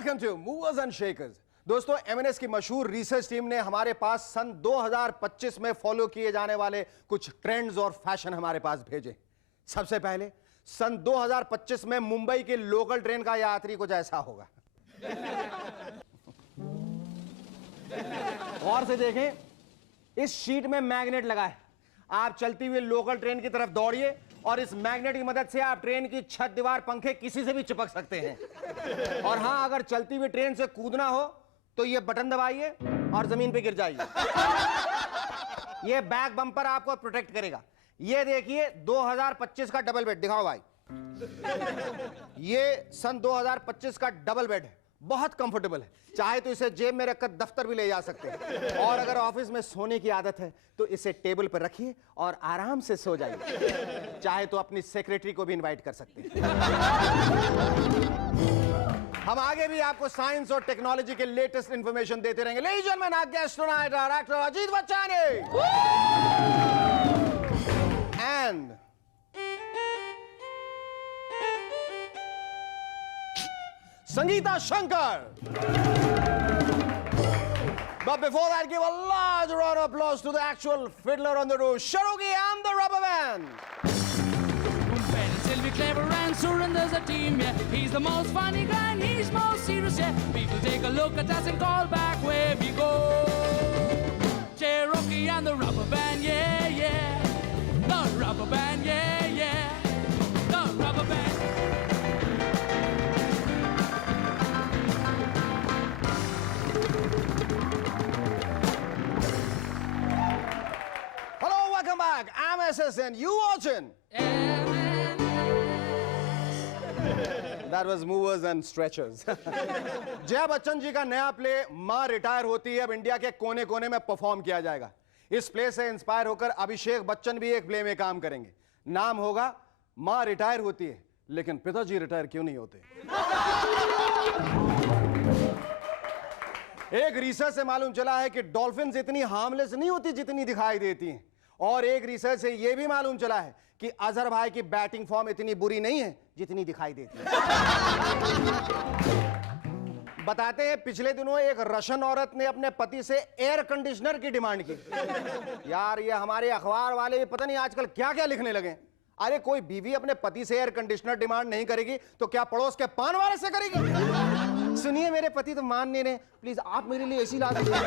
Welcome to movers and shakers. दोस्तों, MNS की मशहूर रिसर्च टीम ने हमारे पास सन 2025 में फॉलो किए जाने वाले कुछ ट्रेंड्स और फैशन हमारे पास भेजे। सबसे पहले सन 2025 में मुंबई की लोकल ट्रेन का यात्री कुछ ऐसा होगा। गौर से देखें, इस शीट में मैग्नेट लगा है। आप चलती हुई लोकल ट्रेन की तरफ दौड़िए और इस मैग्नेट की मदद से आप ट्रेन की छत, दीवार, पंखे किसी से भी चिपक सकते हैं। और हां, अगर चलती हुई ट्रेन से कूदना हो तो ये बटन दबाइए और जमीन पे गिर जाइए। ये बैक बम्पर आपको प्रोटेक्ट करेगा। ये देखिए 2025 का डबल बेड दिखाओ भाई। ये सन 2025 का डबल बेड है, बहुत कंफर्टेबल है। चाहे तो इसे जेब में रखकर दफ्तर भी ले जा सकते हैं। और अगर ऑफिस में सोने की आदत है तो इसे टेबल पर रखिए और आराम से सो जाइए। चाहे तो अपनी सेक्रेटरी को भी इनवाइट कर सकते हैं। हम आगे भी आपको साइंस और टेक्नोलॉजी के लेटेस्ट इंफॉर्मेशन देते रहेंगे। Ladies and gentleman, our guest tonight are actor Ajit Bachchan and Sangeeta Shankar. But before that, give a large round of applause to the actual fiddler on the roof, Sharuki and the Rubber Band. Ben is Sylvie clever and Surinder's a team, yeah. He's the most funny guy and he's most serious, yeah. People take a look at us and call back where we go. Cherokee and the Rubber Band, yeah, yeah. The Rubber Band, yeah, yeah. The Rubber Band. Welcome back. I'm SS and you watching. That was movers and stretchers. Jaya Bachchan ji का नया play मां retire होती है अब India के कोने कोने में परफॉर्म किया जाएगा। इस प्ले से इंस्पायर होकर अभिषेक बच्चन भी एक प्ले में काम करेंगे। नाम होगा मां रिटायर होती है लेकिन पिताजी रिटायर क्यों नहीं होते। एक रिसर्च से मालूम चला है कि डॉल्फिन्स इतनी हार्मलेस नहीं होती जितनी दिखाई देती हैं। और एक रिसर्च से यह भी मालूम चला है कि अजहर भाई की बैटिंग फॉर्म इतनी बुरी नहीं है जितनी दिखाई देती है। बताते हैं, पिछले दिनों एक रशियन औरत ने अपने पति से एयर कंडीशनर की डिमांड की। यार, ये हमारे अखबार वाले भी पता नहीं आजकल क्या क्या लिखने लगे। अरे, कोई बीवी अपने पति से एयर कंडीशनर डिमांड नहीं करेगी तो क्या पड़ोस के पान वाले से करेगी। सुनिए, मेरे पति तो मान नहीं रहे, प्लीज आप मेरे लिए एसी ला दीजिए।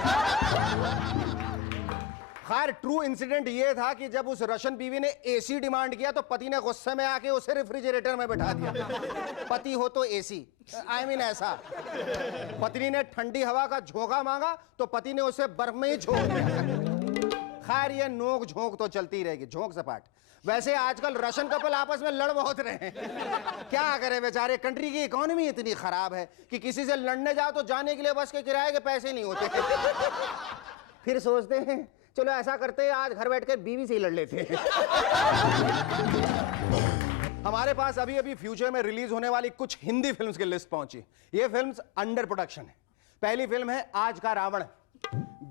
खैर, ट्रू इंसिडेंट यह था कि जब उस रशियन बीवी ने एसी डिमांड किया तो पति ने गुस्से में आके उसे रेफ्रिजरेटर में बैठा दिया। पति हो तो एसी, आई मीन ऐसा। पत्नी ने ठंडी हवा का झोंका मांगा तो पति ने उसे बर्फ में ही झोंक दिया। खैर, ये नोक झोंक तो चलती ही रहेगी, झोंक सपाट। वैसे आजकल रशियन कपल आपस में लड़ बहुत रहे हैं। क्या करें बेचारे, कंट्री की इकोनॉमी इतनी खराब है कि किसी से लड़ने जाओ तो जाने के लिए बस के किराए के पैसे नहीं होते। फिर सोचते हैं चलो ऐसा करते हैं, आज घर बैठकर बीवी से ही लड़ लेते हैं। हमारे पास अभी अभी फ्यूचर में रिलीज होने वाली कुछ हिंदी फिल्म्स की लिस्ट पहुंची। ये फिल्म्स अंडर प्रोडक्शन है। पहली फिल्म है आज का रावण।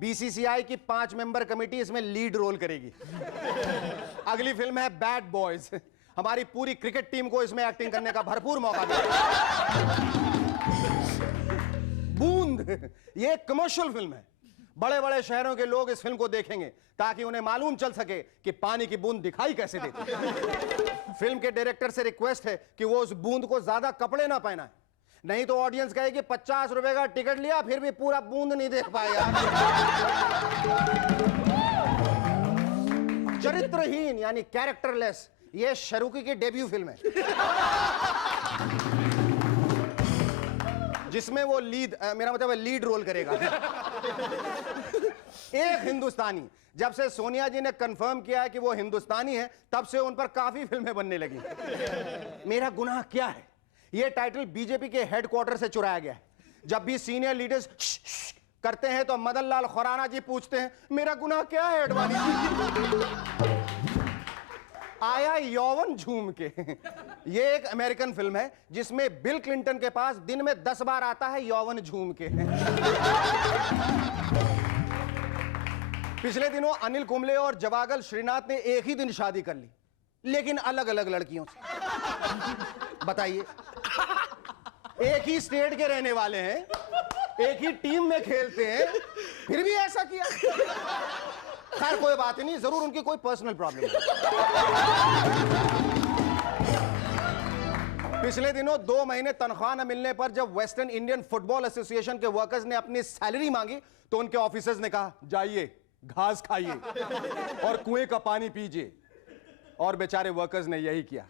बीसीसीआई की 5 मेंबर कमेटी इसमें लीड रोल करेगी। अगली फिल्म है बैड बॉयज। हमारी पूरी क्रिकेट टीम को इसमें एक्टिंग करने का भरपूर मौका मिलेगा। बूंद, ये एक कमर्शियल फिल्म है। बड़े बड़े शहरों के लोग इस फिल्म को देखेंगे ताकि उन्हें मालूम चल सके कि पानी की बूंद दिखाई कैसे देती है। फिल्म के डायरेक्टर से रिक्वेस्ट है कि वो उस बूंद को ज्यादा कपड़े ना पहनाए, नहीं तो ऑडियंस कहेगी 50 रुपए का टिकट लिया फिर भी पूरा बूंद नहीं देख पाया। चरित्रहीन यानी कैरेक्टरलेस, ये शाहरुख की डेब्यू फिल्म है जिसमें वो मेरा मतलब लीड रोल करेगा। एक हिंदुस्तानी। जब से सोनिया जी ने कंफर्म किया है कि वो हिंदुस्तानी है तब से उन पर काफी फिल्में बनने लगी। मेरा गुनाह क्या है, ये टाइटल बीजेपी के हेडक्वार्टर से चुराया गया है। जब भी सीनियर लीडर्स करते हैं तो मदन लाल खुराना जी पूछते हैं मेरा गुनाह क्या है एडवाणी जी। आया यौवन झूम के। ये एक अमेरिकन फिल्म है जिसमें बिल क्लिंटन के पास दिन में 10 बार आता है यौवन झूम के। पिछले दिनों अनिल कुंबले और जवागल श्रीनाथ ने एक ही दिन शादी कर ली, लेकिन अलग अलग लड़कियों से। बताइए, एक ही स्टेट के रहने वाले हैं, एक ही टीम में खेलते हैं, फिर भी ऐसा किया। खैर कोई बात नहीं, जरूर उनकी कोई पर्सनल प्रॉब्लम है। पिछले दिनों 2 महीने तनख्वाह न मिलने पर जब वेस्टर्न इंडियन फुटबॉल एसोसिएशन के वर्कर्स ने अपनी सैलरी मांगी तो उनके ऑफिसर्स ने कहा जाइए घास खाइए और कुएं का पानी पीजिए, और बेचारे वर्कर्स ने यही किया।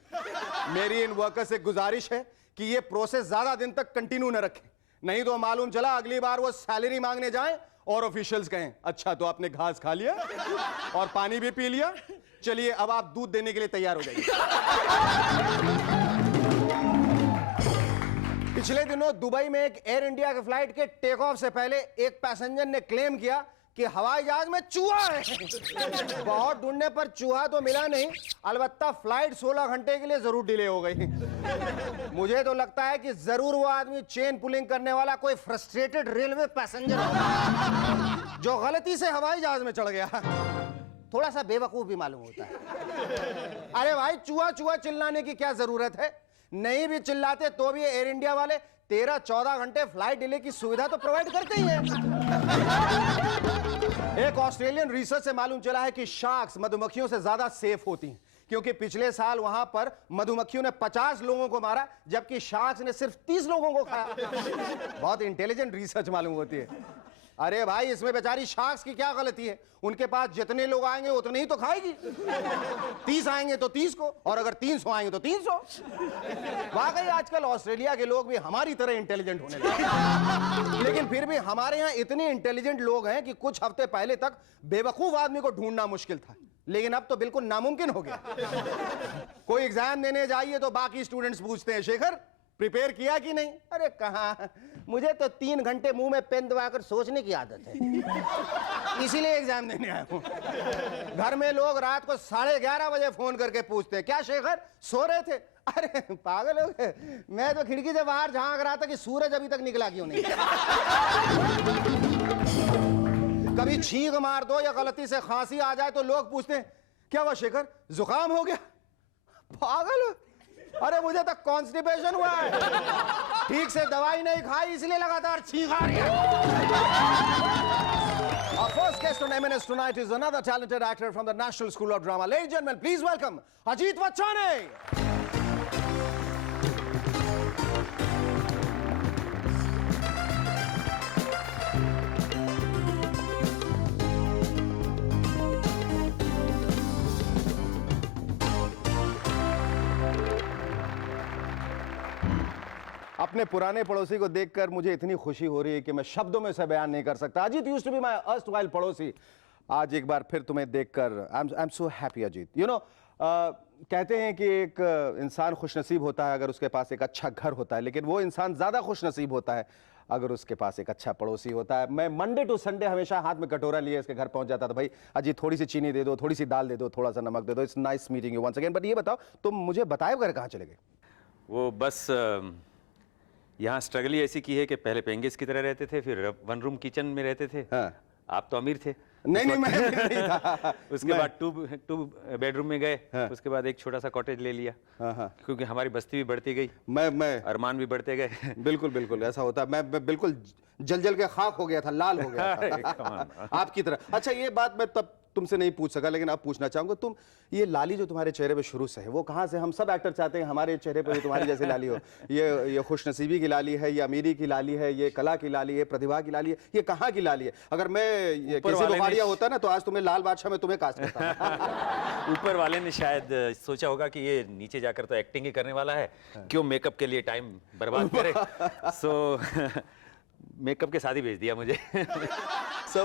मेरी इन वर्कर्स से गुजारिश है कि ये प्रोसेस ज्यादा दिन तक कंटिन्यू न रखें, नहीं तो मालूम चला अगली बार वो सैलरी मांगने जाएं और ऑफिशियल्स कहें अच्छा तो आपने घास खा लिया और पानी भी पी लिया, चलिए अब आप दूध देने के लिए तैयार हो जाइए। पिछले दिनों दुबई में एक एयर इंडिया के फ्लाइट के टेक ऑफ से पहले एक पैसेंजर ने क्लेम किया कि हवाई जहाज में चूहा है। बहुत ढूंढने पर चूहा तो मिला नहीं, अलबत्ता फ्लाइट 16 घंटे के लिए जरूर डिले हो गई। मुझे तो लगता है कि जरूर वो आदमी चेन पुलिंग करने वाला कोई फ्रस्ट्रेटेड रेलवे पैसेंजर होगा जो गलती से हवाई जहाज में चढ़ गया। थोड़ा सा बेवकूफ भी मालूम होता है। अरे भाई चूहा चूहा चिल्लाने की क्या जरूरत है, नहीं भी चिल्लाते तो भी एयर इंडिया वाले 13-14 घंटे फ्लाइट डिले की सुविधा तो प्रोवाइड करते ही हैं। एक ऑस्ट्रेलियन रिसर्च से मालूम चला है कि शार्क्स मधुमक्खियों से ज्यादा सेफ होती हैं, क्योंकि पिछले साल वहां पर मधुमक्खियों ने 50 लोगों को मारा जबकि शार्क्स ने सिर्फ 30 लोगों को खाया। बहुत इंटेलिजेंट रिसर्च मालूम होती है। अरे भाई इसमें बेचारी शार्क्स की क्या गलती है, उनके पास जितने लोग आएंगे उतने ही तो खाएगी। 30 आएंगे तो 30 को, और अगर 300 आएंगे तो 300। वाकई आजकल ऑस्ट्रेलिया के लोग भी हमारी तरह इंटेलिजेंट होने लगे, लेकिन फिर भी हमारे यहाँ इतने इंटेलिजेंट लोग हैं कि कुछ हफ्ते पहले तक बेवकूफ आदमी को ढूंढना मुश्किल था, लेकिन अब तो बिल्कुल नामुमकिन हो गया। कोई एग्जाम देने जाइए तो बाकी स्टूडेंट्स पूछते हैं शेखर प्रिपेयर किया कि नहीं। अरे कहाँ, मुझे तो 3 घंटे मुंह में पेन दबाकर सोचने की आदत है, इसीलिए एग्जाम देने आया हूं। घर में लोग रात को 11:30 बजे फोन करके पूछते हैं क्या शेखर सो रहे थे। अरे पागल हो गए, मैं तो खिड़की से बाहर झांक रहा था कि सूरज अभी तक निकला क्यों नहीं। कभी छींक मार दो या गलती से खांसी आ जाए तो लोग पूछते हैं क्या हुआ शेखर जुकाम हो गया। पागल हो, अरे मुझे तो कॉन्स्टिपेशन हुआ है, ठीक से दवाई नहीं खाई इसलिए लगातार छींक आ रही है। Our first guest on M&S tonight is another talented actor from the National School of Drama. Ladies and gentlemen, please welcome Ajit Vachchane. अपने पुराने पड़ोसी को देखकर मुझे इतनी खुशी हो रही है कि मैं शब्दों में से बयान नहीं कर सकता। Ajit used to be my erstwhile पड़ोसी, आज एक बार फिर तुम्हें देखकर I am so happy Ajit. You know कहते हैं कि एक इंसान खुशनसीब होता है अगर उसके पास एक अच्छा घर होता है, लेकिन वो इंसान ज्यादा खुशनसीब होता है अगर उसके पास एक अच्छा पड़ोसी होता है। मैं मंडे टू संडे हमेशा हाथ में कटोरा लिए इसके घर पहुंच जाता था, भाई अजीत थोड़ी सी चीनी दे दो, थोड़ी सी दाल दे दो, थोड़ा सा नमक दे दो। It's nice meeting you once again. But ये बताओ तुम मुझे बताए बगैर कहाँ चले गए? वो बस यहाँ स्ट्रगल ही ऐसी की है कि पहले पेंगेस की तरह रहते थे, फिर 1 रूम किचन में रहते थे। हाँ। आप तो अमीर थे। नहीं मैं नहीं था। उसके बाद 2 बेडरूम में गए। हाँ। उसके बाद एक छोटा सा कॉटेज ले लिया। हाँ। क्योंकि हमारी बस्ती भी बढ़ती गई, मैं अरमान भी बढ़ते गए। बिल्कुल ऐसा होता है। मैं बिल्कुल जल के खाक हो गया था, लाल हो गया था आपकी तरह। अच्छा ये बात मैं तब तुमसे नहीं पूछ सका, लेकिन अब पूछना चाहूंगा, तुम ये लाली जो तुम्हारे चेहरे पे शुरू से है वो कहाँ से? हम सब एक्टर चाहते हैं हमारे चेहरे पे भी तुम्हारी जैसी लाली हो। ये खुशनसीबी की लाली है, ये अमीरी की लाली है, ये कला की लाली है, प्रतिभा की लाली है, ये कहाँ की लाली है? अगर मैं ये किसी बुखारिया होता ना तो आज तुम्हें लाल बादशाह में तुम्हें कास्ट करता। ऊपर वाले ने शायद सोचा होगा कि ये नीचे जाकर तो एक्टिंग ही करने वाला है, क्यों मेकअप के लिए टाइम बर्बाद करे। सो मेकअप के साथ ही भेज दिया मुझे। So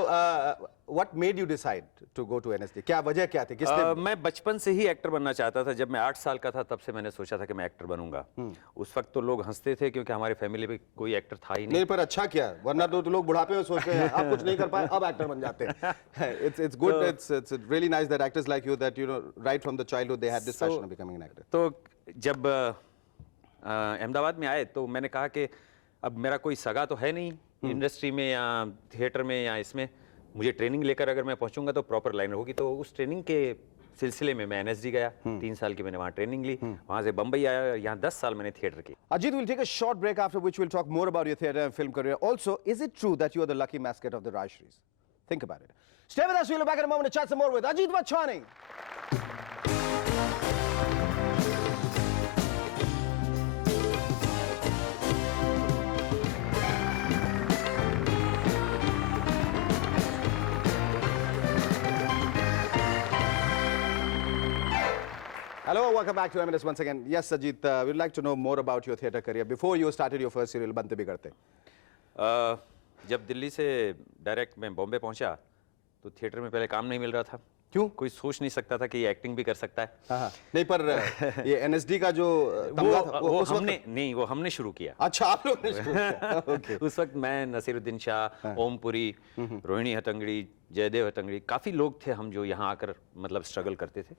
what made you decide to go to NSD? क्या वजह क्या थी? किसने? मैं बचपन से ही एक्टर बनना चाहता था। जब मैं 8 साल का था तब से मैंने सोचा था कि मैं एक्टर बनूंगा। उस वक्त तो लोग हंसते थे क्योंकि हमारे फैमिली में कोई एक्टर था ही नहीं। पर अच्छा किया, वरना तो लोग बुढ़ापे में सोचते हैं आप कुछ नहीं कर पाए अब एक्टर बन जाते हैं। It's good, it's really nice that actors like you that you know right from the childhood they had this passion of becoming an actor. तो जब अहमदाबाद में आए तो मैंने कहा कि अब मेरा कोई सगा तो है नहीं इंडस्ट्री में या थिएटर में या इसमें, मुझे ट्रेनिंग लेकर अगर मैं पहुंचूंगा तो प्रॉपर लाइन होगी। तो उस ट्रेनिंग के सिलसिले में मैं NSD गया, 3 साल की मैंने वहाँ ट्रेनिंग ली, वहाँ से बम्बई आया, यहाँ 10 साल मैंने थिएटर की। Ajit, we'll take a short break after which we'll talk more about your theatre and film career. Also, is it true that you are the lucky mascot of the Rajshris? Think about it. Stay with us. We'll be back in a moment to chat some more with Ajit Vachhani. Hello, welcome back to M&S once again. Yes, Ajit, we'd like to know more about your theatre career. Before you started your first serial, Bante Bigarte. जब दिल्ली से direct मैं बॉम्बे पहुंचा तो theatre में पहले काम नहीं मिल रहा था। क्यों? कोई सोच नहीं सकता था कि ये एक्टिंग भी कर सकता है। हाँ, नहीं, पर ये NSD का जो तमगा था, वो हमने शुरू किया। अच्छा, आप लोग ने शुरू किया। Okay. उस वक्त मैं, नसीरुद्दीन शाह, ओम पुरी, रोहिणी हट्टंगड़ी, जयदेव हट्टंगड़ी, काफी लोग थे हम जो यहाँ आकर मतलब स्ट्रगल करते थे।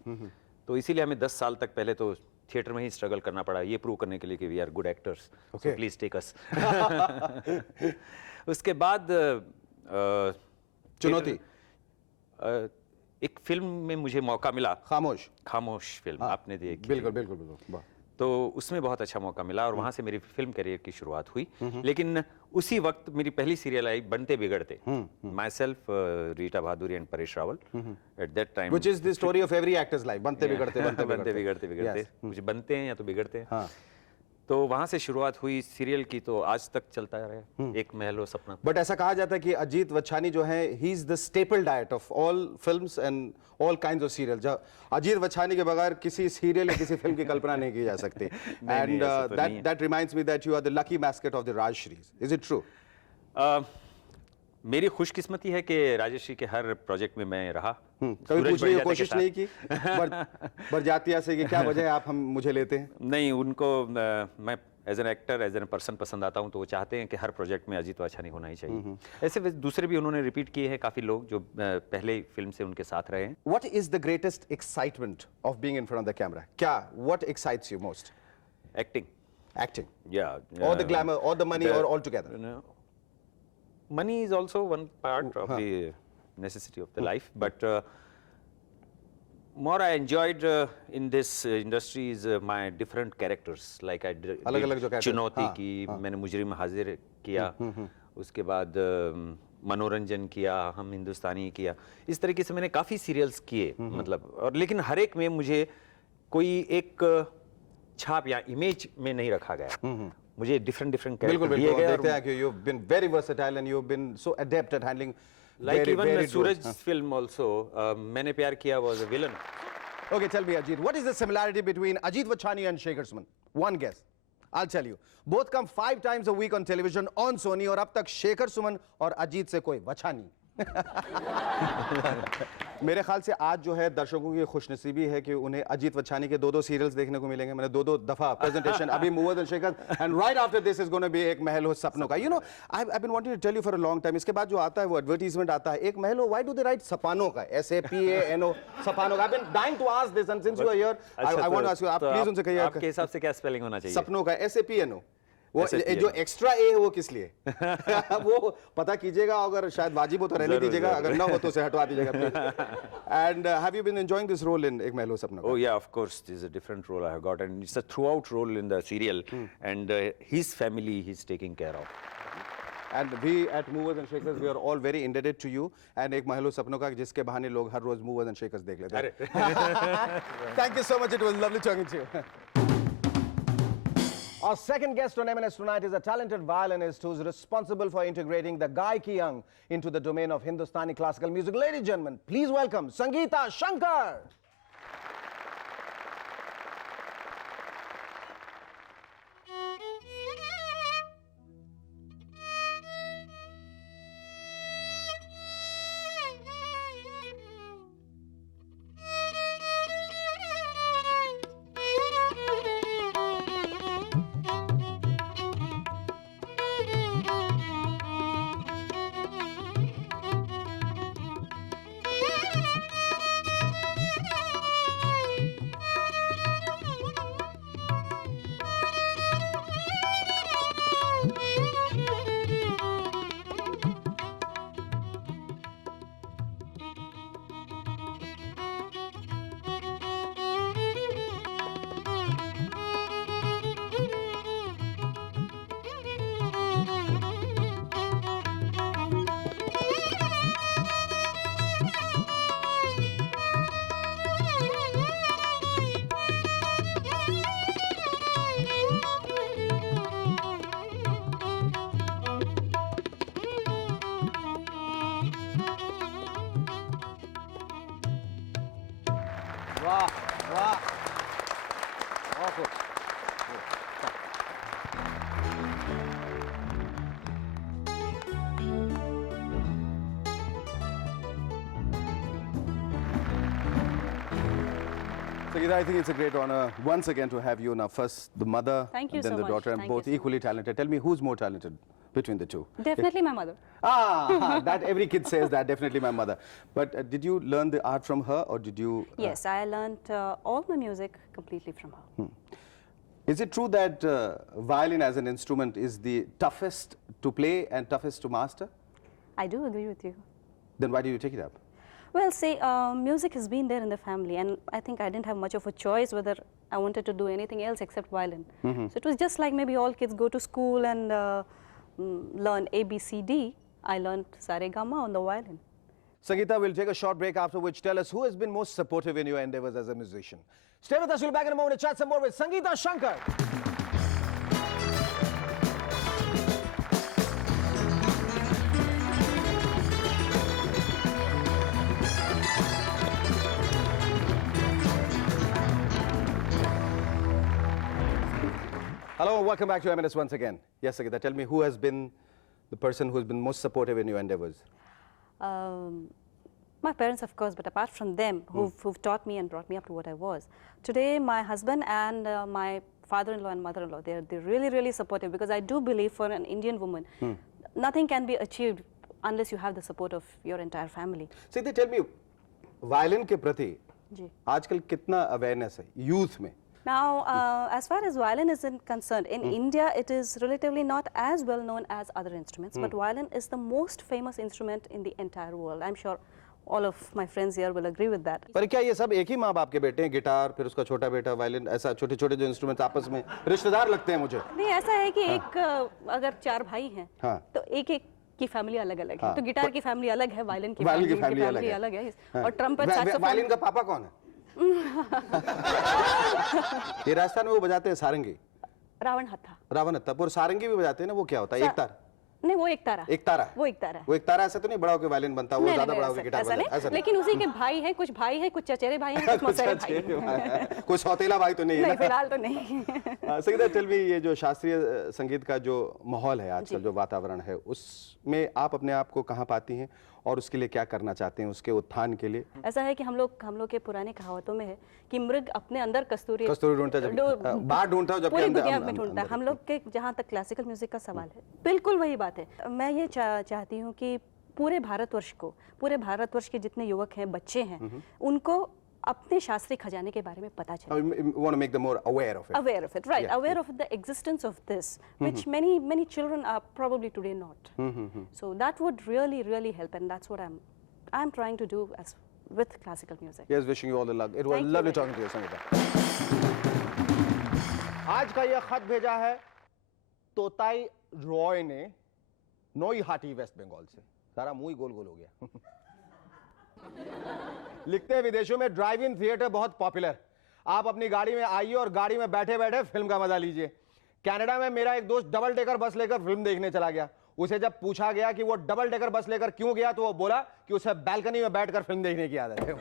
तो इसीलिए हमें 10 साल तक पहले तो थिएटर में ही स्ट्रगल करना पड़ा, ये प्रूव करने के लिए कि we are good actors, so please take us. उसके बाद चुनौती, एक फिल्म में मुझे मौका मिला, खामोश फिल्म आपने देखी? बिल्कुल बिल्कुल बिल्कुल। तो उसमें बहुत अच्छा मौका मिला और वहाँ से मेरी फिल्म करियर की शुरुआत हुई। लेकिन उसी वक्त मेरी पहली सीरियल आई बनते बिगड़ते, my self, Rita Bhaduri and Paresh Rawal. At that time, which is the story of every actors life, बनते बिगड़ते कुछ बनते हैं या तो बिगड़ते हैं। तो वहाँ से शुरुआत हुई सीरियल की, तो आज तक चलता रहा है, एक महल हो सपना। बट ऐसा कहा जाता है कि अजीत वच्छानी जो है, he is the staple diet of all films and all kinds of serial. Ajit Vachhani के बगैर किसी सीरियल या किसी फिल्म की कल्पना नहीं की जा सकती। And that reminds me that you are the lucky mascot of the Rajshris. Is it true? मेरी खुशकिस्मती है कि राजश्री के हर प्रोजेक्ट में मैं रहा। कभी पूछने की कोशिश नहीं की बरजातिया से कि क्या वजह है आप मुझे लेते हैं? नहीं, उनको मैं as an actor, as an person पसंद आता हूं, तो वो चाहते हैं कि हर प्रोजेक्ट में अजीत वच्छानी होना ही चाहिए। ऐसे दूसरे भी उन्होंने रिपीट किए हैं काफी लोग जो पहले फिल्म से उनके साथ रहे हैं। What is the greatest excitement of being in front of the camera? क्या, what excites you most? Acting, या, or the glamour or the money or all together? Money is also one part of the necessity of the life, but more I enjoyed in this industry is my different characters. Like I did चुनौती की, मैंने मुजरिम हाजिर किया, उसके बाद मनोरंजन किया, हम हिंदुस्तानी किया, इस तरीके से मैंने काफ़ी सीरियल्स किए, मतलब, और लेकिन हर एक में मुझे कोई एक छाप या इमेज में नहीं रखा गया। मुझे डिफरेंट कैरेक्टर दिए गए। देखते हैं कि you have been very versatile and you have been so adept at handling, like even Sooraj film also, Maine Pyar Kiya was a villain. Okay, tell me, Ajit, what is the similarity between Ajit Vachhani and Shekhar Suman? One guess. I'll tell you. Both come 5 times a week on television on Sony, और अब तक शेखर सुमन और अजीत से कोई वछानी। मेरे ख्याल से आज जो है दर्शकों की खुशनसीबी है कि उन्हें अजीत वच्छानी के 2-2 सीरियल्स देखने को मिलेंगे। मैंने 2-2 दफा प्रेजेंटेशन, अभी movers and shakers, and right after this is gonna be Ek Mahal Ho Sapnon Ka. You know, I have been wanting to tell you for a long time. इसके बाद जो आता है वो एडवर्टाइजमेंट आता है, Ek Mahal Ho, why do they write Sapano Ka, SAPANO, Sapano Ka. I have been dying to ask this and since you are here I want to ask you, आप please उनसे कहिए आपके हिसाब से क्या स्पेलिंग होना चाहिए सपनों का? SAPANO। वो जो एक्स्ट्रा ए है वो किस लिए? वो पता कीजिएगा, अगर शायद वाजिब हो तो रहने दीजिएगा, अगर ना हो तो उसे हटवा दीजिएगा please. And have you been enjoying this role in Ek Mahal Ho Sapnon का? Oh yeah, of course, this is a different role I have got, and it's a throughout role in the serial, and his family he's taking care of. And we at Movers and Shakers, we are all very indebted to you, and एक महल हो सपनों का जिसके बहाने लोग हर रोज Movers and Shakers देख लेते हैं। Thank you so much, it was lovely talking to you. Our second guest on M&S tonight is a talented violinist who's responsible for integrating the Gaiki-Yang into the domain of Hindustani classical music. Ladies and gentlemen, please welcome Sangeeta Shankar. वाह वाह बहुत खूब। Sangeeta, I think it's a great honor once again to have you now. First the mother, Thank you and then so the much. daughter, and Thank you both so much. equally talented. Tell me who's more talented between the two? Definitely my mother. That every kid says that, definitely my mother. But did you learn the art from her, or did you? Yes, I learned all my music completely from her. Is it true that violin as an instrument is the toughest to play and toughest to master? I do agree with you. Then why did you take it up? Well, see, music has been there in the family, and I think I didn't have much of a choice whether I wanted to do anything else except violin. So it was just like maybe all kids go to school and learn A, B, C, D. I learned Sa Re Ga Ma on the violin. Sangeeta, we'll take a short break, after which tell us who has been most supportive in your endeavors as a musician. Stay with us, we'll be back in a moment to chat some more with Sangeeta Shankar. Hello, welcome back to M&S once again. Yes, Sangeeta, tell me who has been the person who has been most supportive in your endeavors? My parents, of course, but apart from them, who've taught me and brought me up to what I was. Today, my husband and my father-in-law and mother-in-law, they're really, really supportive, because I do believe for an Indian woman, nothing can be achieved unless you have the support of your entire family. Sangeeta, tell me, violin के प्रति जी. आजकल कितना awareness है youth में? Now, as far as violin is concerned, in India, it is relatively not as well known as other instruments, but violin is the most famous instrument in the entire world. I'm sure all of my friends here will agree with that. पर क्या ये सब एक ही माँ बाप के बेटे हैं? गिटार, फिर उसका छोटा बेटा वायलिन, ऐसा छोटे-छोटे जो इंस्ट्रूमेंट्स आपस में रिश्तेदार लगते हैं मुझे। नहीं, ऐसा है कि एक अगर 4 भाई हैं, हाँ. तो एक-एक की फैमिली अलग-अलग है। हाँ. तो गिटार की फैमिली अलग है, वायलिन की वायलिन की फैमिली फैमिली अलग है, हाँ. और ट्रम्पेट, वायलिन का पापा कौन है? ये राजस्थान में वो बजाते हैं सारंगी। रावण हत्था। रावण हत्था, और सारंगी भी बजाते हैं ना, वो क्या होता है? एक तार? नहीं, वो एक तारा। एक तारा? वो एक तारा है। वो एक तारा ऐसा तो नहीं बड़ा होकर वायलिन बनता, वो ज्यादा बड़ा होकर गिटार बजाता, ऐसा नहीं? लेकिन उसी के भाई हैं, कुछ चचेरे भाई हैं, कुछ मौसेरे भाई हैं। कोई सौतेला भाई तो नहीं है नहीं, ना? फिलहाल तो नहीं। संगीता, टेल मी, ये जो शास्त्रीय संगीत का जो माहौल है आजकल, जो वातावरण है, उसमें आप अपने आप को कहाँ पाती हैं और उसके लिए क्या करना चाहते हैं, उसके उत्थान के लिए? ऐसा है कि हम लोग के पुराने कहावतों में है कि मृग अपने अंदर कस्तूरी ढूंढता है, बाहर ढूंढता है, जबकि पूरी अंदर दुनिया में ढूंढता है। हम लोग के जहाँ तक क्लासिकल म्यूजिक का सवाल है, बिल्कुल वही बात है। मैं ये चाहती हूँ कि पूरे भारतवर्ष के जितने युवक हैं, बच्चे हैं, उनको अपने शास्त्रीय खजाने के बारे में पता चले। want to make them more aware of it. Aware of it, right? Yeah, aware of the existence of this, which many children are probably today not. So that would really help, and that's what I'm trying to do as with classical music. Yes, wishing you all the luck. It was Thank you lovely very talking to you, Sangeeta. आज का यह खत भेजा है तोताई रॉय ने नोईहाटी waste Bengal से। सारा मुंह ही गोल गोल हो गया। लिखते हैं, विदेशों में ड्राइव इन थिएटर बहुत पॉपुलर। आप अपनी गाड़ी में आइए और गाड़ी में बैठे बैठे फिल्म का मजा लीजिए। कनाडा में मेरा एक दोस्त डबल डेकर बस लेकर फिल्म देखने चला गया। उसे जब पूछा गया कि वो डबल डेकर बस लेकर क्यों गया, तो वो बोला कि उसे बालकनी में बैठकर फिल्म देखने की आदत है।